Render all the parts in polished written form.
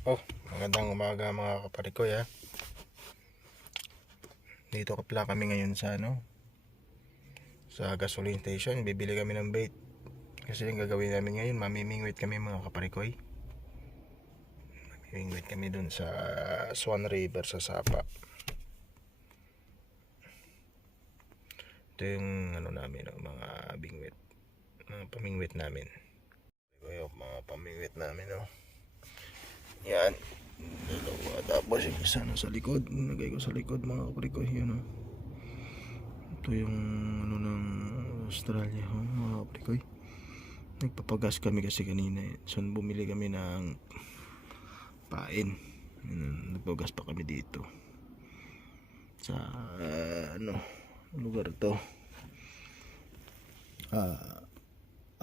Magandang umaga mga kaparikoy ha. Dito pala kami ngayon sa sa gasoline station. Bibili kami ng bait. Kasi yung gagawin namin ngayon, mamimingwit kami mga kaparikoy. Mamimingwit kami dun sa Swan River sa Sapa. Ito yung namin, mga bingwit. Mga pamingwit namin. Mga pamingwit namin Yan. Tapos yung isa sa likod, nilagay ko sa likod mga kaparikoy. Yan ito yung ng Australia mga kaparikoy. Nagpapagas kami kasi kanina so bumili kami ng pain. Nagpapagas pa kami dito sa lugar to,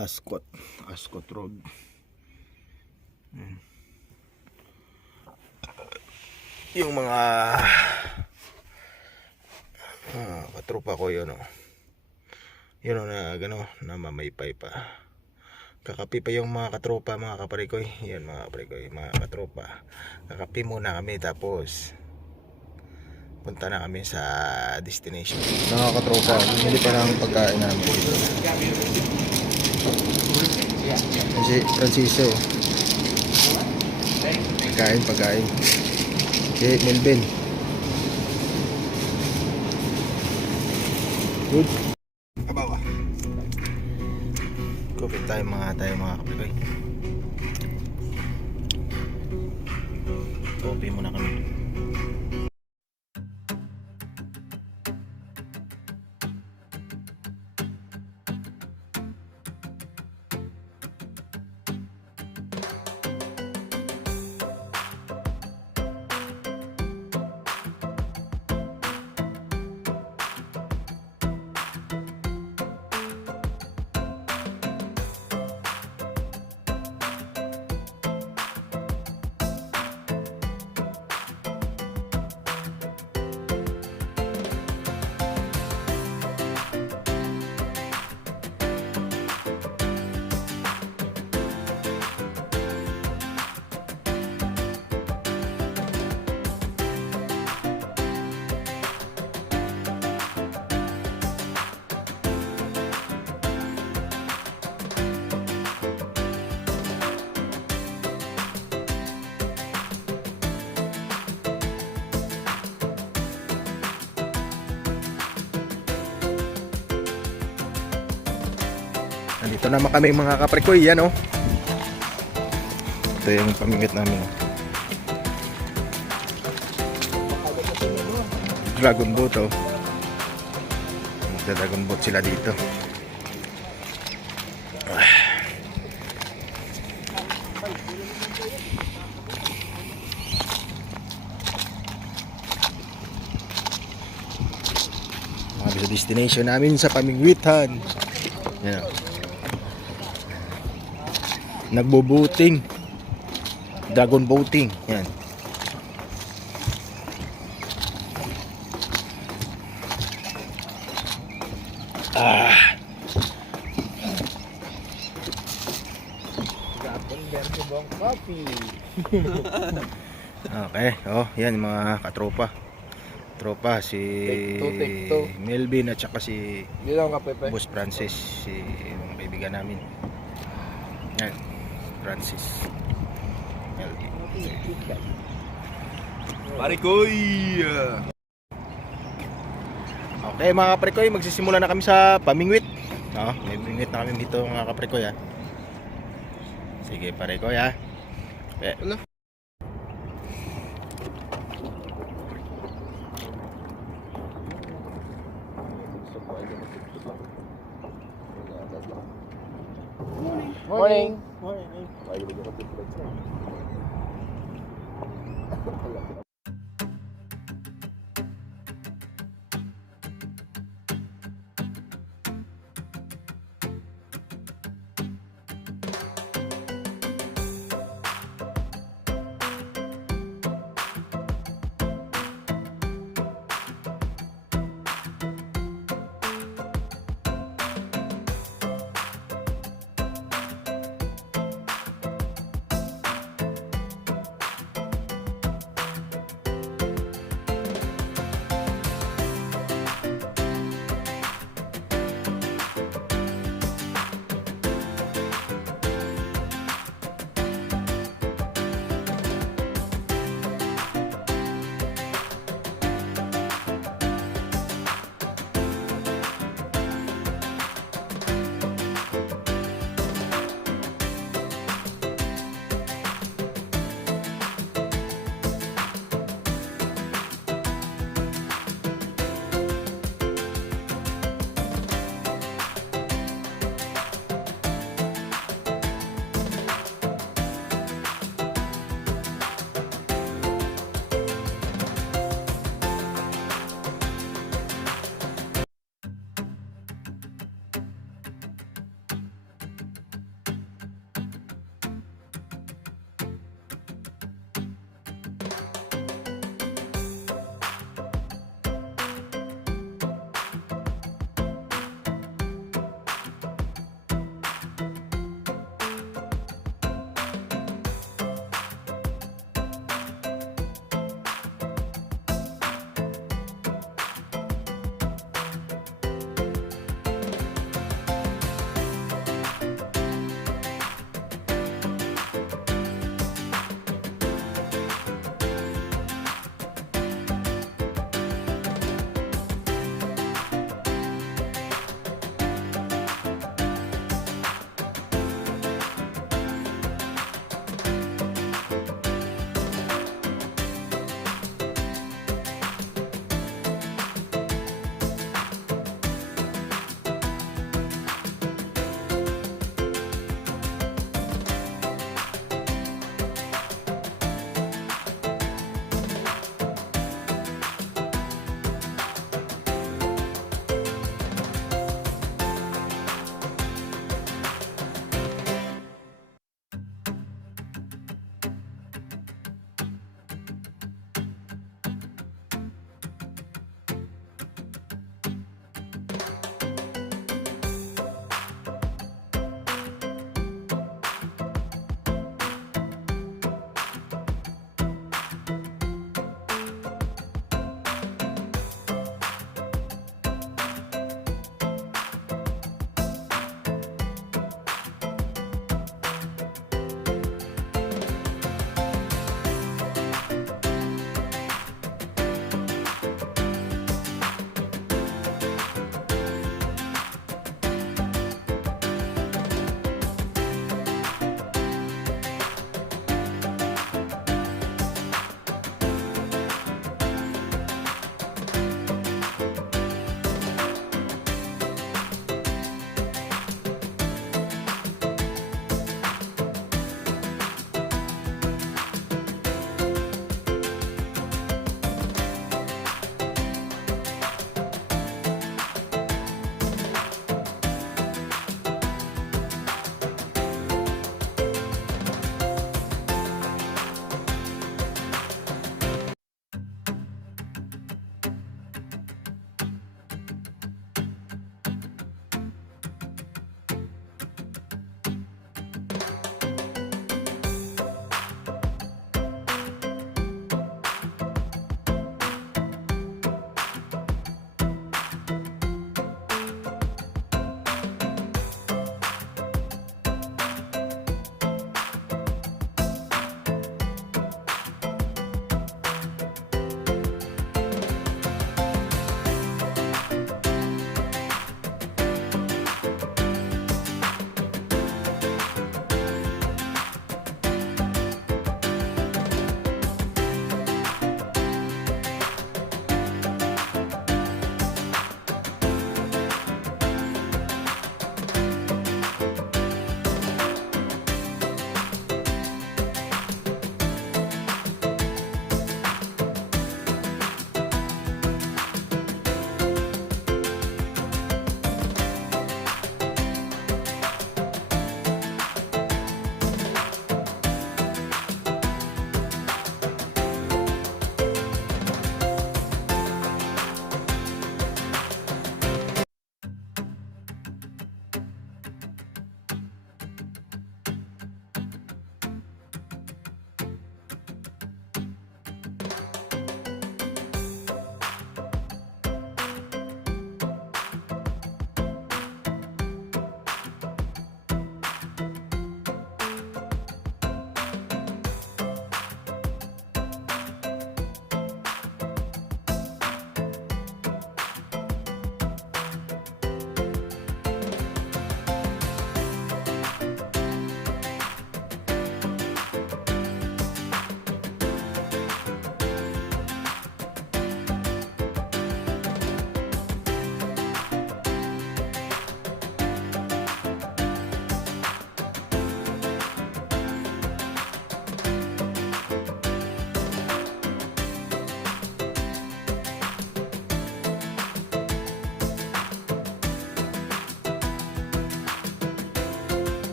Ascot Road. Yung mga katropa ko yun na mamaypay pa, kakapi pa yung mga katropa mga kaparikoy. Yan mga kaparikoy, mga katropa, kakapi muna kami tapos punta na kami sa destination. Mga katropa, hindi pa lang pagkain namin kasi Francisco pagkain okay, Melvin good kabawa coffee time mga kaparikoy. Coffee muna kami. Nandito naman kami mga kaparikoy. Yan ito yung pamingwit namin Dragon boat Dragon boat sila dito. Sa destination namin sa pamingwitan. Yan nagbo-boating, dragon boating. Yan. Okay, yan mga katropa. Tropa si Melvin at saka si Boss Francis, si mga kaibigan namin. Yan. Francis Melvin. Parikoy. Okay mga kaparikoy, magsisimula na kami sa pamingwit. May pamingwit na kami dito mga kaparikoy Sige parikoy Okay. Morning.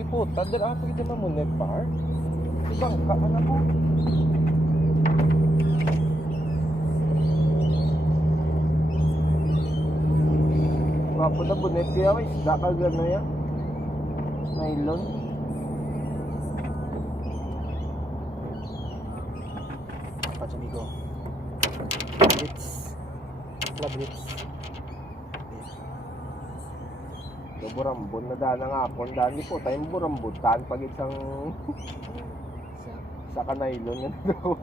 Di po, tadar ako kita mamunag par. Ibang kaan ako. Wapo na bunet kaya may isda ka gano'n yan. Nylon. Patch amigo. Blitz. Club Blitz. Burambon na daan nga ako. Daan di po tayong burambon. Taan pag isang sa kanaylon yan daw.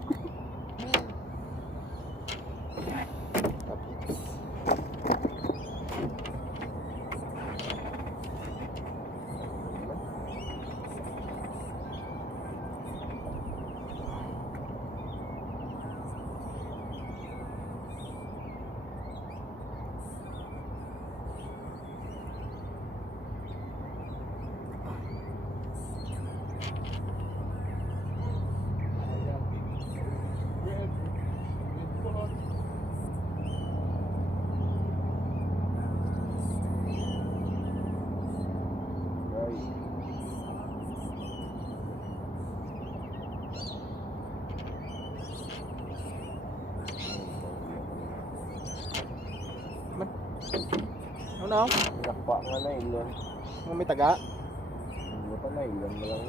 Ano? Nakpa nga nylon. Mga may taga? Ano pa nylon mo lang.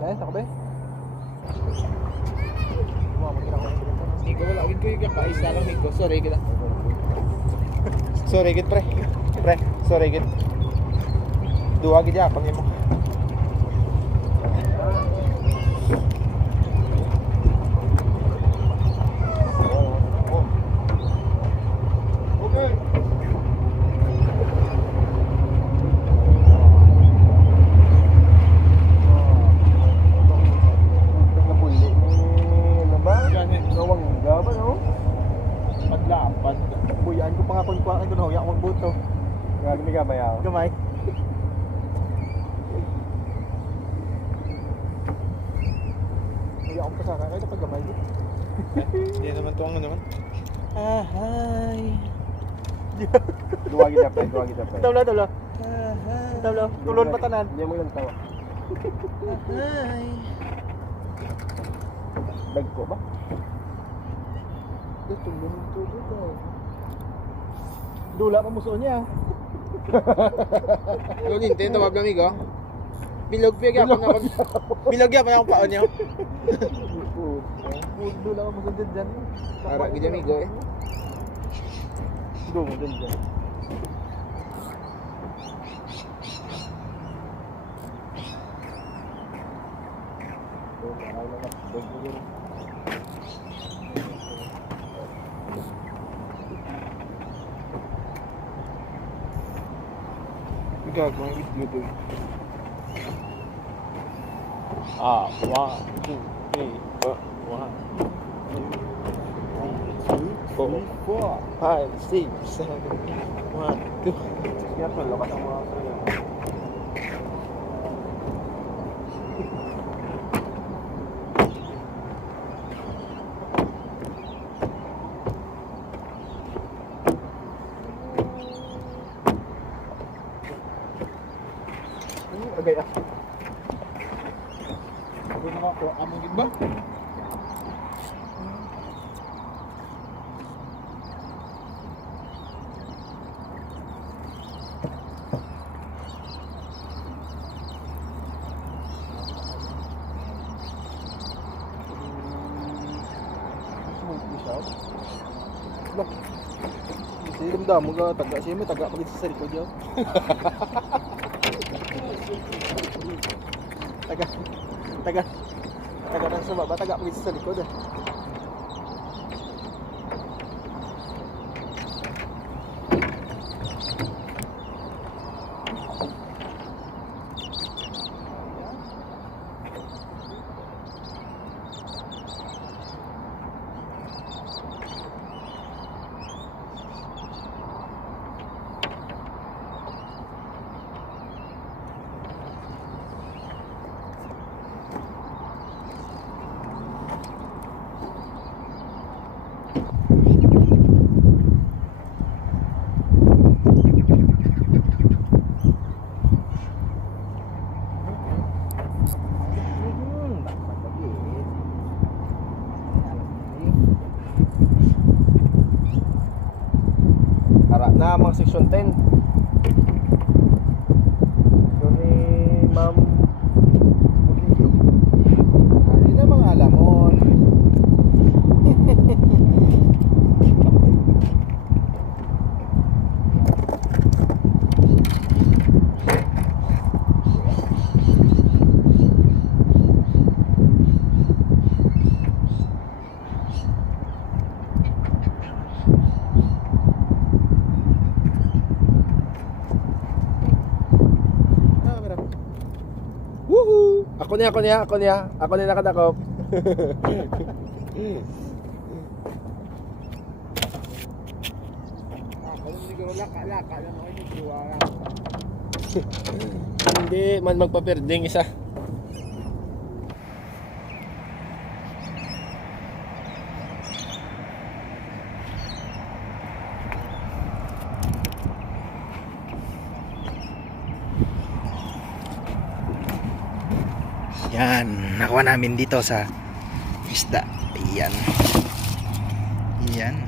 Dahil, ako ba? Higo, wala agad ko yung kakaisa lang higo. Sorry, gila. Sorry, git, pre. Pre, sorry, git. Dua gid ya, pangin mo. Okay. Padlapad. Buyaan ko pa nga kung kuhaan ko na huyak magbuto. Gagami ka ba yaw? Gamay. Huyak ko pa sana. Kahit pag gamay. Hindi naman to ang ano naman. Hi. Duwagi na pa, duwagi na pa. Tabla, tabla. Tabla. Tulon pa tanan. Hindi mo lang tawa. Hi. Dag ko ba? Ito mo nung tubo ko. Dula pa muso niya. Yung hintin, tumab na amigo. Bilog piya ako na bilog ya pa akong pao niya. Dula pa muso dyan. Para gid amigo eh. Go mo dyan. Gagawin video to. 1, 2, 3, 4, 5, 6, 7, 1, 2. Kaya pa lakas ang mga kaya. Agay ah. Ako nakakuha among gid ba? Look. Hindi damdam mo ka taga siya may taga pagit sa sarili ko diyo. Taga nang sa baba, taga pagit sa likod eh. na mga section 10. So ni Ma'am Mutillo. Ayun na mga alamon. Woohoo! Ako niya nakadakop. Hindi man magpapirding isa. Yan, nakuha namin dito sa isda. Ayan. Ayan.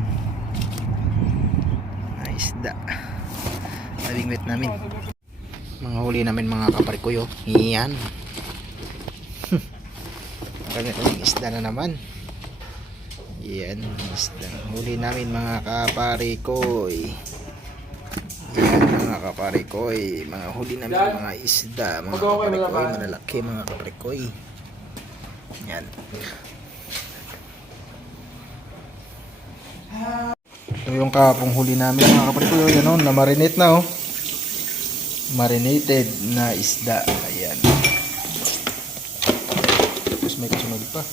Na isda. Nabingwit namin. Mga huli namin mga kaparikoy. Ayan. Kanyang isda na naman. Ayan, isda. Huli namin mga kaparikoy. Ayan mga kaparikoy. Mga huli namin mga isda. Mga kaparikoy. Malalaki mga kaparikoy. Ayan. Ito yung kapong huli namin mga kaparikoy. Yan o, na-marinate na o. Marinated na isda. Ayan. Tapos may kasunod pa.